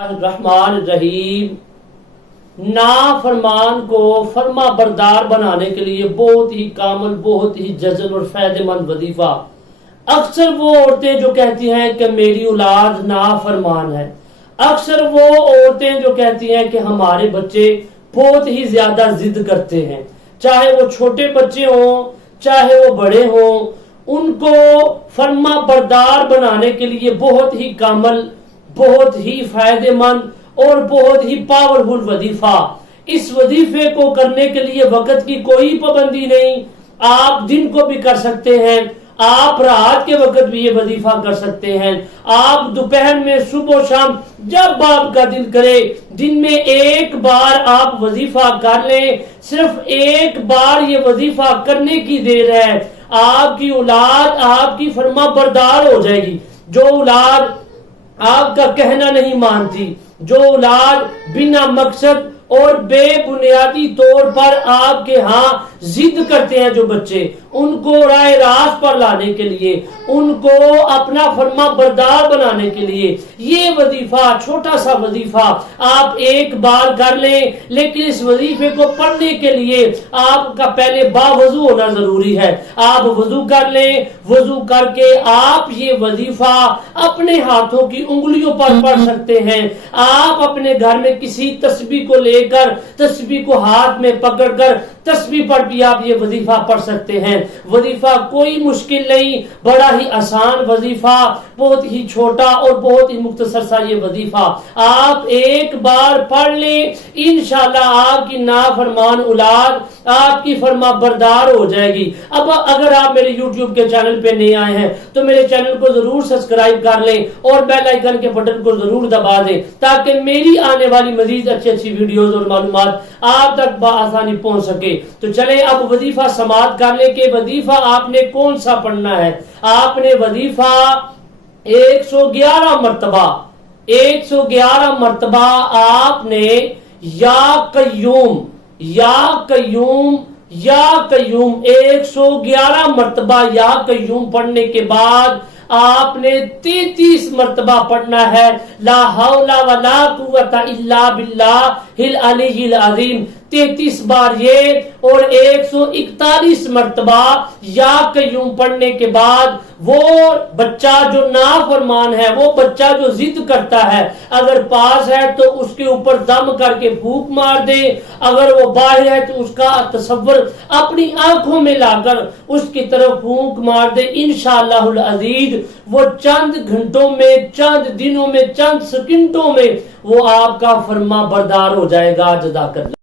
الرحمن الرحیم نافرمان کو فرما بردار بنانے کے لیے بہت ہی کامل، بہت ہی جزل اور فائدہ مند وظیفہ۔ اکثر وہ عورتیں جو کہتی ہیں کہ میری اولاد نافرمان ہے، اکثر وہ عورتیں جو کہتی ہیں کہ ہمارے بچے بہت ہی زیادہ ضد کرتے ہیں، چاہے وہ چھوٹے بچے ہوں چاہے وہ بڑے ہوں، ان کو فرما بردار بنانے کے لیے بہت ہی کامل، بہت ہی فائدہ مند اور بہت ہی پاورفل وظیفہ۔ اس وظیفے کو کرنے کے لیے وقت کی کوئی پابندی نہیں، آپ دن کو بھی کر سکتے ہیں، آپ رات کے وقت بھی یہ وظیفہ کر سکتے ہیں، آپ دوپہر میں، صبح و شام، جب آپ کا دل کرے دن میں ایک بار آپ وظیفہ کر لیں۔ صرف ایک بار یہ وظیفہ کرنے کی دیر ہے، آپ کی اولاد آپ کی فرما بردار ہو جائے گی۔ جو اولاد آپ کا کہنا نہیں مانتی، جو اولاد بنا مقصد اور بے بنیادی طور پر آپ کے ہاں ضد کرتے ہیں، جو بچے، ان کو راہ راست پر لانے کے لیے، ان کو اپنا فرما بردار بنانے کے لیے یہ وظیفہ، چھوٹا سا وظیفہ آپ ایک بار کر لیں۔ لیکن اس وظیفے کو پڑھنے کے لیے آپ کا پہلے باوضو ہونا ضروری ہے۔ آپ وضو کر لیں، وضو کر کے آپ یہ وظیفہ اپنے ہاتھوں کی انگلیوں پر پڑھ سکتے ہیں۔ آپ اپنے گھر میں کسی تسبیح کو لے کر، تسبیح کو ہاتھ میں پکڑ کر تسبیح پر بھی آپ یہ وظیفہ پڑھ سکتے ہیں۔ وظیفہ کوئی مشکل نہیں، بڑا ہی آسان وظیفہ، بہت ہی چھوٹا اور بہت ہی مختصر سا یہ وظیفہ آپ ایک بار پڑھ لیں، انشاءاللہ آپ کی نافرمان اولاد آپ کی فرما بردار ہو جائے گی۔ اب اگر آپ میرے یوٹیوب کے چینل پہ نہیں آئے ہیں تو میرے چینل کو ضرور سبسکرائب کر لیں اور بیل آئیکن کے بٹن کو ضرور دبا دیں تاکہ میری آنے والی مزید اچھی ویڈیوز اور معلومات آپ تک بآسانی پہنچ سکے۔ تو چلیں اب وظیفہ سماعت کر لیں کہ وظیفہ آپ نے کون سا پڑھنا ہے۔ آپ نے وظیفہ 111 مرتبہ 111 مرتبہ آپ نے یا قیوم یا قیوم یا قیوم 111 مرتبہ یا قیوم پڑھنے کے بعد آپ نے 33 مرتبہ پڑھنا ہے لا حول ولا قوت الا باللہ العلی العظیم، 33 بار یہ، اور 141 مرتبہ یا قیوم پڑھنے کے بعد وہ بچہ جو نافرمان ہے، وہ بچہ جو ضد کرتا ہے، اگر پاس ہے تو اس کے اوپر دم کر کے پھونک مار دے، اگر وہ باہر ہے تو اس کا تصور اپنی آنکھوں میں لا کر اس کی طرف پھونک مار دے۔ انشاءاللہ العزیز وہ چند گھنٹوں میں، چند دنوں میں، چند سیکنڈوں میں وہ آپ کا فرما بردار ہو جائے گا۔ جزاک اللہ۔